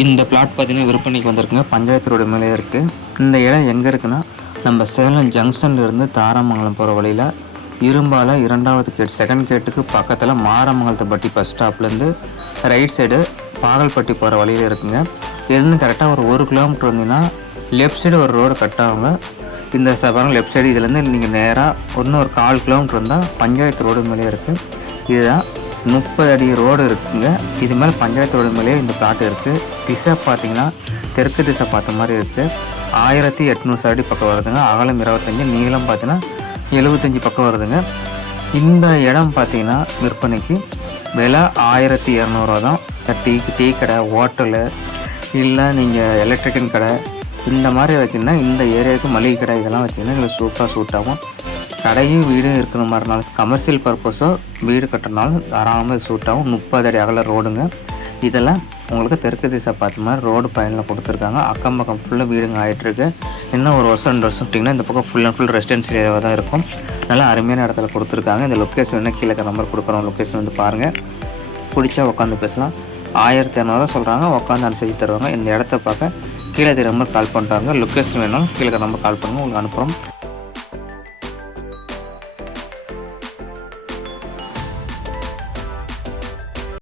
இந்த பிளாட் பார்த்தீங்கன்னா விற்பனைக்கு வந்திருக்குங்க. பஞ்சாயத்து ரோடு மேலே இருக்குது. இந்த இடம் எங்கே இருக்குன்னா, நம்ம சேலம் ஜங்ஷன்லேருந்து தாராமங்கலம் போகிற வழியில் இரும்பால 2வது கேட் செகண்ட் கேட்டுக்கு பக்கத்தில் மாரமங்கலத்துப்பட்டி பஸ் ஸ்டாப்லேருந்து ரைட் சைடு பாகல்பட்டி போகிற வழியில் இருக்குங்க. இதுலேருந்து கரெக்டாக ஒரு 1 கிலோமீட்டர் வந்தீங்கன்னா லெஃப்ட் சைடு ஒரு ரோடு கட் ஆகுங்க. இந்த பாருங்கள் லெஃப்ட் சைடு இதுலேருந்து நீங்கள் நேராக இன்னும் ஒரு 1/4 கிலோமீட்டர் இருந்தால் பஞ்சாயத்து ரோடு மேலே இருக்குது. இதுதான் 30 அடி ரோடு இருக்குங்க. இது மேலே பஞ்சாயத்து ரோடு மேலே இந்த பிளாட் இருக்குது. திசை பார்த்தீங்கன்னா தெற்கு திசை பார்த்த மாதிரி இருக்குது. 1800 அடி பக்கம் வருதுங்க. அகலம் 25, நீளம் பார்த்தீங்கன்னா 75 பக்கம் வருதுங்க. இந்த இடம் பார்த்தீங்கன்னா விற்பனைக்கு விலை 1200 தான். டீ கடை, ஹோட்டலு, இல்லை நீங்கள் எலக்ட்ரிக்கல் கடை இந்த மாதிரி வச்சிங்கன்னா இந்த ஏரியாவுக்கு மளிகை கடை இதெல்லாம் வச்சிங்கன்னா எங்களுக்கு சூப்பராக சூட் ஆகும். கடையும் வீடும் இருக்கிற மாதிரினாலும் கமர்ஷியல் பர்பஸோ வீடு கட்டுறனாலும் தாராளமாக சூட் ஆகும். 30 அடி அகல ரோடுங்க. இதெல்லாம் உங்களுக்கு தெற்கு திசை பார்த்த மாதிரி ரோடு பயனில் கொடுத்துருக்காங்க. அக்கம் பக்கம் ஃபுல்லாக வீடுங்க ஆகிட்டுருக்கு. இன்னும் 1 வருஷம் 2 வருஷம் விட்டிங்கன்னா இந்த பக்கம் ஃபுல் அண்ட் ஃபுல் ரெசிடென்சியல் ஏரியாவாக தான் இருக்கும். நல்லா அருமையான இடத்துல கொடுத்துருக்காங்க. இந்த லொக்கேஷன் என்ன கீழே நம்பர் கொடுக்குறோம். லொக்கேஷன் வந்து பாருங்கள். பிடிச்சா உட்காந்து பேசலாம். 1200 சொல்கிறாங்க. உட்காந்து அனுசரித்து தருவாங்க. இந்த இடத்த பார்க்க கீழே நம்பர் கால் பண்ணுறாங்க. லொக்கேஷன் வேணாலும் கீழே நம்பர் கால் பண்ணுங்கள், உங்களுக்கு அனுப்புகிறோம்.